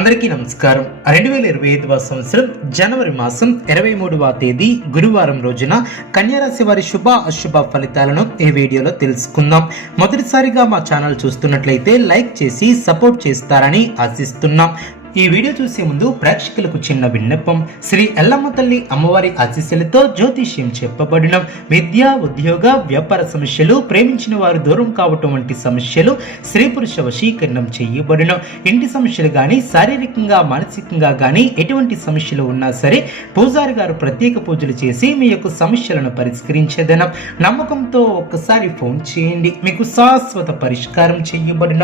అందరికీ నమస్కారం. 2025వ సంవత్సరం జనవరి మాసం 23వ తేదీ గురువారం రోజున కన్యారాశి వారి శుభ అశుభ ఫలితాలను ఈ వీడియోలో తెలుసుకుందాం. మొదటిసారిగా మా ఛానల్ చూస్తున్నట్లయితే లైక్ చేసి సపోర్ట్ చేస్తారని ఆశిస్తున్నాం. ఈ వీడియో చూసే ముందు ప్రేక్షకులకు చిన్న విన్నపం. శ్రీ ఎల్లమ్మ తల్లి అమ్మవారి ఆశీస్సులతో జ్యోతిష్యం చెప్పబడిన విద్య, ఉద్యోగ, వ్యాపార సమస్యలు, ప్రేమించిన వారు దూరం కావటం వంటి సమస్యలు, స్త్రీ పురుష వశీకరణం చేయబడిన ఇంటి సమస్యలు గాని, శారీరకంగా మానసికంగా గాని ఎటువంటి సమస్యలు ఉన్నా సరే పూజారి గారు ప్రత్యేక పూజలు చేసి మీ యొక్క సమస్యలను పరిష్కరించేదనం. నమ్మకంతో ఒక్కసారి ఫోన్ చేయండి, మీకు శాశ్వత పరిష్కారం చేయబడిన.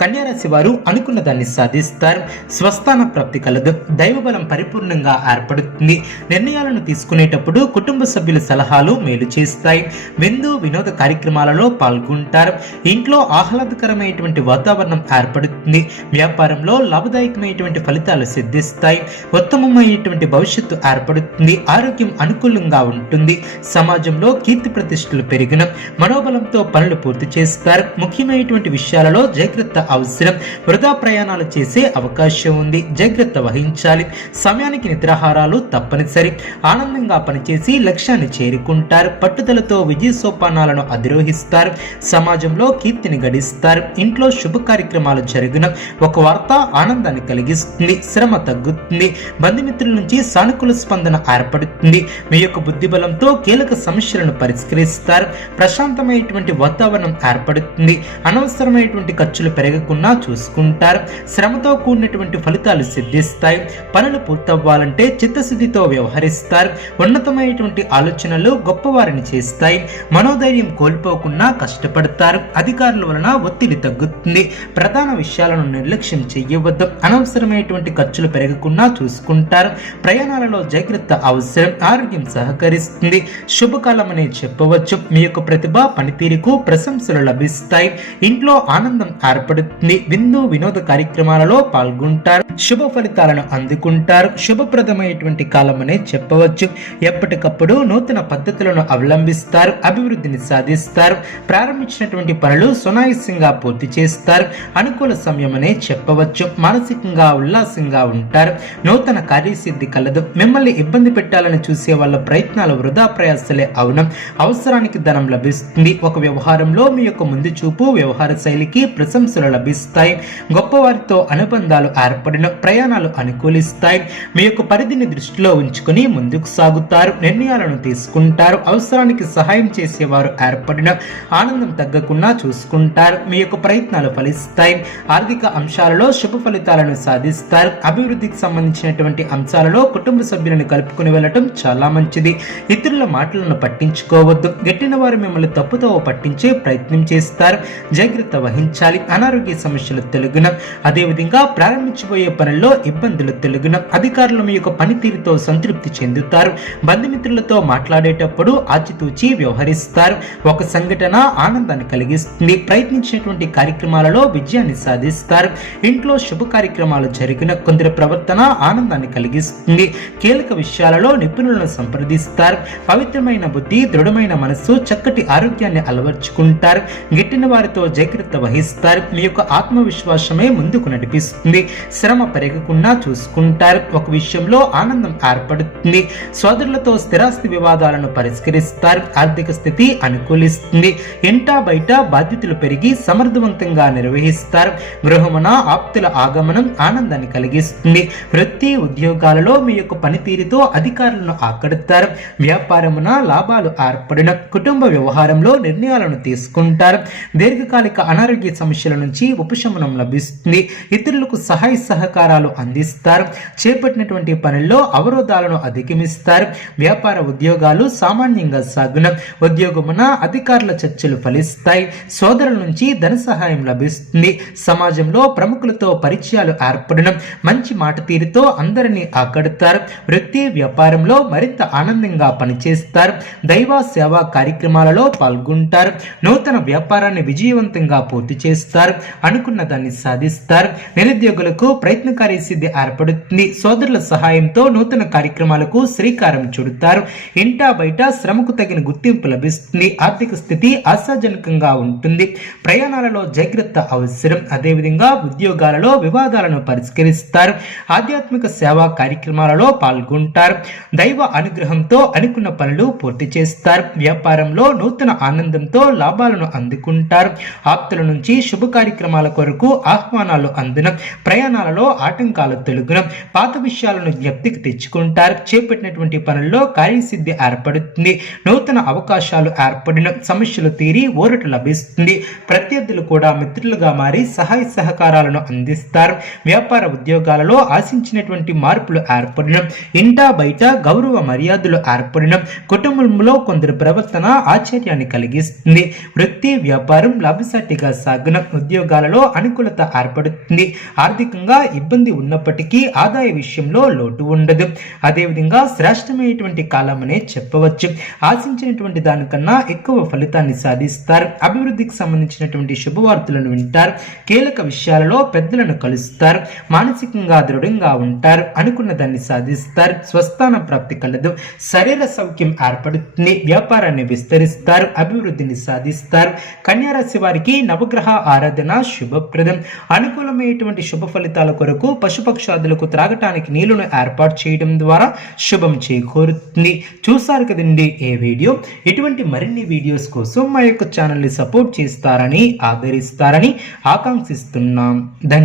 కన్యారాశి వారు అనుకున్న దాన్ని సాధిస్తారు. స్వస్థాన ప్రాప్తి కలదు. దైవబలం పరిపూర్ణంగా ఏర్పడుతుంది. నిర్ణయాలను తీసుకునేటప్పుడు కుటుంబ సభ్యుల సలహాలు మేలు చేస్తాయి. విందు వినోద కార్యక్రమాలలో పాల్గొంటారు. ఇంట్లో ఆహ్లాదకరమైనటువంటి వాతావరణం ఏర్పడుతుంది. వ్యాపారంలో లాభదాయకమైనటువంటి ఫలితాలు సిద్ధిస్తాయి. ఉత్తమమైనటువంటి భవిష్యత్తు ఏర్పడుతుంది. ఆరోగ్యం అనుకూలంగా ఉంటుంది. సమాజంలో కీర్తి ప్రతిష్టలు పెరిగిన మనోబలంతో పనులు పూర్తి చేస్తారు. ముఖ్యమైనటువంటి విషయాలలో జాగ్రత్త అవసరం. వృధా ప్రయాణాలు చేసే అవకాశం ఉంది. జాగ్రత్త వహించాలి. సమయానికి నిద్రాహారాలు తప్పనిసరి. ఆనందంగా పనిచేసి లక్ష్యాన్ని చేరుకుంటారు. పట్టుదలతో విజయ సోపానాలను అధిరోహిస్తారు. సమాజంలో కీర్తిని గడిస్తారు. ఇంట్లో శుభ కార్యక్రమాలు జరిగిన ఒక వార్త ఆనందాన్ని కలిగిస్తుంది. శ్రమ తగ్గుతుంది. బంధుమిత్రుల నుంచి సానుకూల స్పందన ఏర్పడుతుంది. మీ యొక్క బుద్ధి బలంతో కీలక సమస్యలను పరిష్కరిస్తారు. ప్రశాంతమైనటువంటి వాతావరణం ఏర్పడుతుంది. అనవసరమైనటువంటి ఖర్చులు పెరగకుండా చూసుకుంటారు. శ్రమతో కూడినటువంటి ఫలితాలు సిద్ధిస్తాయి. పనులు పూర్తవ్వాలంటే చిత్తశుద్ధితో వ్యవహరిస్తారు. ఉన్నతమైనటువంటి ఆలోచనలు గొప్పవారిని చేస్తాయి. మనోధైర్యం కోల్పోకుండా కష్టపడతారు. అధికారుల వలన ఒత్తిడి తగ్గుతుంది. ప్రధాన విషయాలను నిర్లక్ష్యం చేయవద్దు. అనవసరమైనటువంటి ఖర్చులు పెరగకుండా చూసుకుంటారు. ప్రయాణాలలో జాగ్రత్త అవసరం. ఆరోగ్యం సహకరిస్తుంది. శుభకాలం అనే చెప్పవచ్చు. మీ యొక్క ప్రతిభ, పనితీరుకు ప్రశంసలు లభిస్తాయి. ఇంట్లో ఆనందం ఏర్పడుతుంది. విందు వినోద కార్యక్రమాలలో పాల్గొంటారు. శుభ ఫలితాలను అందుకుంటారు. శుభప్రదమైనటువంటి కాలం అనే చెప్పవచ్చు. ఎప్పటికప్పుడు నూతన పద్ధతులను అవలంబిస్తారు. అభివృద్ధిని సాధిస్తారు. ప్రారంభించినటువంటి పనులు సునాయాసంగా పూర్తి చేస్తారు. అనుకూల సమయం అనే చెప్పవచ్చు. మానసికంగా ఉల్లాసంగా ఉంటారు. నూతన కార్యసిద్ధి కలదు. మిమ్మల్ని ఇబ్బంది పెట్టాలని చూసే వాళ్ళ ప్రయత్నాలు వృధా ప్రయాసలే అవునం. అవసరానికి ధనం లభిస్తుంది. ఒక వ్యవహారంలో మీ యొక్క ముందు చూపు, వ్యవహార శైలికి ప్రశంసలు లభిస్తాయి. గొప్పవారితో అనుబంధాలు ఏర్పడిన ప్రయాణాలు అనుకూలిస్తాయి. మీ యొక్క పరిధిని దృష్టిలో ఉంచుకుని ముందుకు సాగుతారు. నిర్ణయాలను తీసుకుంటారు. అవసరానికి సహాయం చేసేవారు ఏర్పడిన ఆనందం తగ్గకుండా చూసుకుంటారు. మీ యొక్క ప్రయత్నాలు ఫలిస్తాయి. ఆర్థిక అంశాలలో శుభ ఫలితాలను సాధిస్తారు. అభివృద్ధికి సంబంధించినటువంటి అంశాలలో కుటుంబ సభ్యులను కలుపుకుని వెళ్ళటం చాలా మంచిది. ఇతరుల మాటలను పట్టించుకోవద్దు. గట్టిన వారు మిమ్మల్ని తప్పుతో పట్టించే ప్రయత్నం చేస్తారు. జాగ్రత్త వహించాలి. అనారోగ్య సమస్యలు తొలగిన. అదేవిధంగా ప్రారంభించబోయే పనుల్లో ఇబ్బందులు తొలగిన. అధికారులు మీ యొక్క పనితీరుతో సంతృప్తి చెందుతారు. బంధుమిత్రులతో మాట్లాడేటప్పుడు ఆచితూచి వ్యవహరిస్తారు. ఒక సంఘటన ఆనందాన్ని కలిగిస్తుంది. ప్రయత్నించినటువంటి కార్యక్రమాలలో విజయాన్ని సాధిస్తారు. ఇంట్లో శుభ కార్యక్రమాలు జరిగిన కొందరి ప్రవర్తన ఆనందాన్ని కలిగిస్తుంది. కీలక విషయాలలో నిపుణులను సంప్రదిస్తారు. పవిత్రమైన బుద్ధి, దృఢమైన మనస్సు, చక్కటి ఆరోగ్యాన్ని అలవర్చుకుంటారు. గిట్టిన వారితో జాగ్రత్త వహిస్తారు. మీ యొక్క ఆత్మవిశ్వాసమే ముందుకు నడిపిస్తుంది. శ్రమ పెరగకుండా చూసుకుంటారు. ఒక విషయంలో ఆనందం ఏర్పడుతుంది. సోదరులతో స్థిరాస్తి వివాదాలను పరిష్కరిస్తారు. ఆర్థిక స్థితి అనుకూలిస్తుంది. ఇంటా బయట బాధ్యతలు పెరిగి సమర్థవంతంగా నిర్వహిస్తారు. గృహమున ఆప్తుల ఆగమనం ఆనందాన్ని కలిగిస్తుంది. వృత్తి ఉద్యోగాలలో మీ యొక్క పనితీరుతో అధికారులను ఆకడతారు. వ్యాపారమున లాభాలు ఏర్పడిన. కుటుంబ వ్యవహారంలో నిర్ణయాలను తీసుకుంటారు. దీర్ఘకాలిక అనారోగ్య సమస్యల నుంచి ఉపశమనం లభిస్తుంది. ఇతరులకు సహాయ సహకారాలు అందిస్తారు. చేపట్టినటువంటి పనుల్లో అవరోధాలను అధిగమిస్తారు. వ్యాపార ఉద్యోగాలు సామాన్యంగా సాగున. ఉద్యోగమున అధికారుల చర్చలు ఫలిస్తాయి. సోదరుల నుంచి ధన సహాయం లభిస్తుంది. సమాజంలో ప్రముఖులతో పరిచయాలు ఏర్పడడం. మంచి మాట తీరుతో అందరినీ ఆకడతారు. వృత్తి వ్యాపారంలో మరింత ఆనందంగా పనిచేస్తారు. దైవ సేవా కార్యక్రమాలలో పాల్గొంటారు. నూతన వ్యాపారాన్ని విజయవంతంగా పూర్తి చేస్తారు. అనుకున్న దాన్ని సాధిస్తారు. నిరుద్యోగులకు ప్రయత్నకారి సిద్ధి ఏర్పడుతుంది. సోదరుల సహాయంతో నూతన కార్యక్రమాలకు శ్రీకారం చుడతారు. ఇంటా బయట శ్రమకు తగిన గుర్తింపు లభిస్తుంది. ఆర్థిక స్థితి ఆశాజనకంగా ఉంటుంది. ప్రయాణాలలో జాగ్రత్త అవసరం. అదేవిధంగా ఉద్యోగాలలో వివాదాలను పరిష్కరిస్తారు. ఆధ్యాత్మిక సేవా కార్యక్రమాలలో పాల్గొంటారు. దైవ అనుగ్రహంతో అనుకున్న పనులు పూర్తి చేస్తారు. వ్యాపారంలో నూతన ఆనందంతో లాభాలను అందుకుంటారు. ఆప్తుల నుంచి శుభ కార్యక్రమాల కొరకు ఆహ్వానాలు అందున ప్రయాణాలలో ఆటంకాలు తొలగున పాత విషయాలను జ్ఞప్తికి తెచ్చుకుంటారు. చేపట్టినటువంటి పనుల్లో కార్యసిద్ధి ఏర్పడుతుంది. నూతన అవకాశాలు ఏర్పడిన సమస్యలు తీరి ఊరట లభిస్తుంది. ప్రత్యర్థులు కూడా మిత్రులుగా మారి సహాయ సహకారాలను అందిస్తారు. వ్యాపార ఉద్యోగాలలో ఆశించినటువంటి మార్పులు ఏర్పడిన ఇంటా బయట గౌరవ మర్యాదలు ఏర్పడిన కుటుంబంలో కొందరు ప్రవర్తన ఆశ్చర్యాన్ని కలిగిస్తుంది. వృత్తి వ్యాపారం లాభసాటిగా సాగిన ఉద్యోగాలలో అనుకూలత ఏర్పడుతుంది. ఆర్థికంగా ఇబ్బంది ఉన్నప్పటికీ ఆదాయ విషయంలో లోటు ఉండదు. అదేవిధంగా శ్రేష్టమైనటువంటి కాలం అనే చెప్పవచ్చు. ఆశించినటువంటి దానికన్నా ఎక్కువ ఫలితాన్ని సాధిస్తారు. అభివృద్ధికి సంబంధించినటువంటి శుభవార్తలను వింటారు. కీలక విషయాలలో పెద్దలను కలుస్తారు. మానసికంగా దృఢంగా ఉంటారు. అనుకున్న దాన్ని సాధిస్తారు. స్వస్థాన ప్రాప్తి కలదు. శరీర సౌఖ్యం ఏర్పడుతుంది. వ్యాపారాన్ని విస్తరిస్తారు. అభివృద్ధిని సాధిస్తారు. కన్యా రాశి వారికి నవగ్రహ ఆరాధన శుభప్రదం. అనుకూలమైనటువంటి శుభ ఫలితాల కొరకు పశుపక్షాదులకు త్రాగటానికి నీళ్లను ఏర్పాటు చేయడం ద్వారా శుభం చేకూరుతుంది. చూసారు కదండి ఈ వీడియో. ఇటువంటి మరిన్ని వీడియోస్ కోసం మా యొక్క ఛానల్ని సపోర్ట్ చేస్తారని ఆదరిస్తారని ఆకాంక్షిస్తున్నాం. ధన్యవాదాలు.